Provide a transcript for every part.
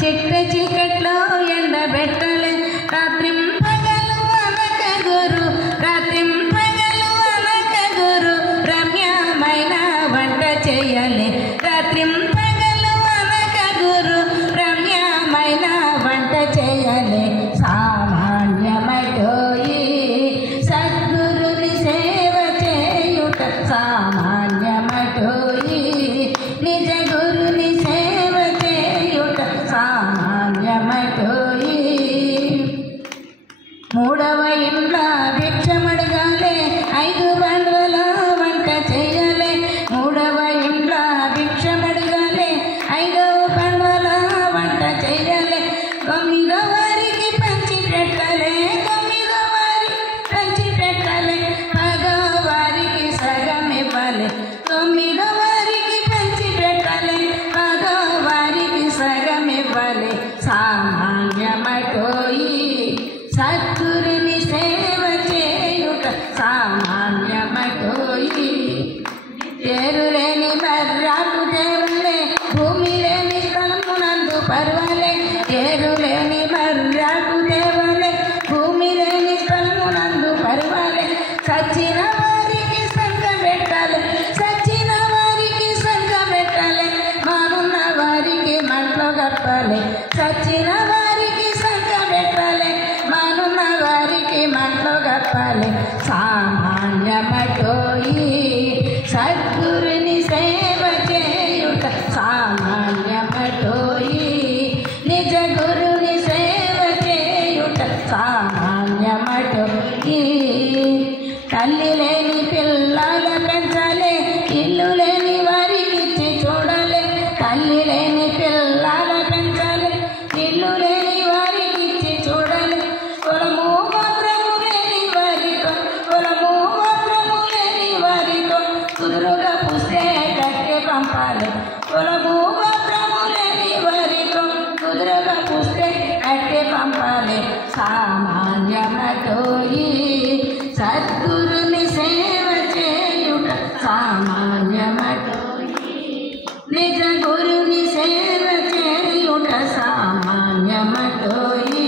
చిట్ట చీకట్లో ఎండబెట్టలే రాత్రింపగలు అనక గురు రాత్రింపగలు అనక గురు రమ్యమైన వంట చేయలే రాత్రింపగలు అనక గురు రమ్యమైన వంట చేయలే సామాన్యమటోయి సద్గురుని సేవ చేయుట సామాన్యమటోయి నిజ గురుని సేవ చేయుట సామాన్యమటోయి మూడవ ఇండ్ల భిక్షమడగాలే 5 బండ్ల వంట చేయలే మూడవ ఇండ్ల భిక్షమడగాలే 5 బండ్ల వంట చేయలే 9వ వారికి పంచి పెట్టలే 9వ వారి పంచి పెట్టలే 10వ వారికి సగం ఇవ్వాలి 9వ వారికి పంచి పెట్టలే 10వ వారికి సగం ఇవ్వాలి సామాన్యమటోయి సద్గురుని సేవ చేయుట సామాన్యమటోయి ఏరులేని మర్రాకు దేవులే భూమి లేని స్థలమునందు పర్వాలే ఏరులేని మర్రాకు దేవులే భూమి లేని స్థలమునందు పర్వాలే సచ్చిన వారికి సంఘ పెట్టాలి సచ్చిన వారికి సంఘ పెట్టాలి మానున్న వారికి మంటలో కప్పాలి సచ్చిన వారికి సంఘ పెట్టాలి మానున్న వారికి మంటలో కప్పాలి సామాన్యమటోయి సద్గురుని సేవ చేయుట సామాన్యమటోయి నిజ గురుని సేవ చేయుట సామాన్యమటోయి తల్లి లేని పిల్లల పెంచాలి ఇల్లు లేని వారికి ఇచ్చి చూడాలి తల్లి లేని పిల్లల పెంచాలి ఇల్లు లేని వారికి ఇచ్చి చూడాలి కులము గోత్రము లేని వారితో కులము గోత్రము లేని వారితో కుదురుగా పుస్తే కట్టి పంపాలి కులము గోత్రము లేని వారితో కుదురుగా పుస్తే కట్టి పంపాలి సామాన్యమటోయి సద్గురుని సేవ చేయుట సామాన్యమటోయి నిజ గురుని సేవ చేయుట సామాన్యమటోయి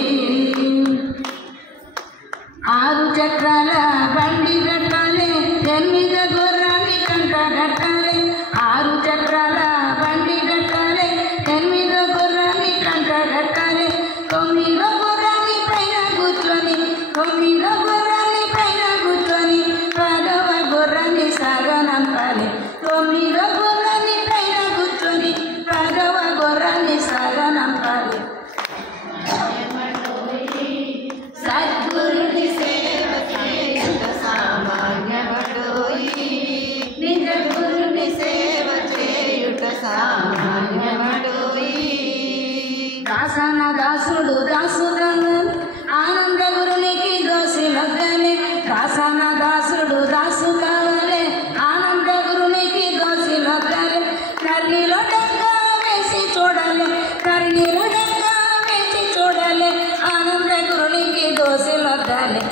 6 చక్రాల బండి కట్టాలి 8 గుర్రాన్ని కంట కట్టాలి 6 చక్రాల బండి కట్టాలి 8 గుర్రాన్ని కంట కట్టాలి 9వ గుర్రాన్ని పైన కూర్చొని 9వ గుర్రాన్ని పైన కూర్చొని 10వ గుర్రాన్ని సాగనంపాలి 9వ గుర్రాన్ని పైన కూర్చొని 10వ గుర్రాన్ని సాగనంపాలి సద్గురుని సేవ చేయుట సామాన్యమటోయి నిజ గురుని సేవ చేయుట సామాన్యమటోయి దాసన దాసుడు దాసుడను ఆనంద గురునికి దోసి లగ్గలే దాసన దాసుడు దాసు కావలే ఆనంద గురునికి దోసి లగ్గలే కర్ణిలో డెక్క వేసి చూడాలి కర్ణిలో డెక్క వేసి చూడాలి ఆనంద గురునికి దోసి లగ్గాలి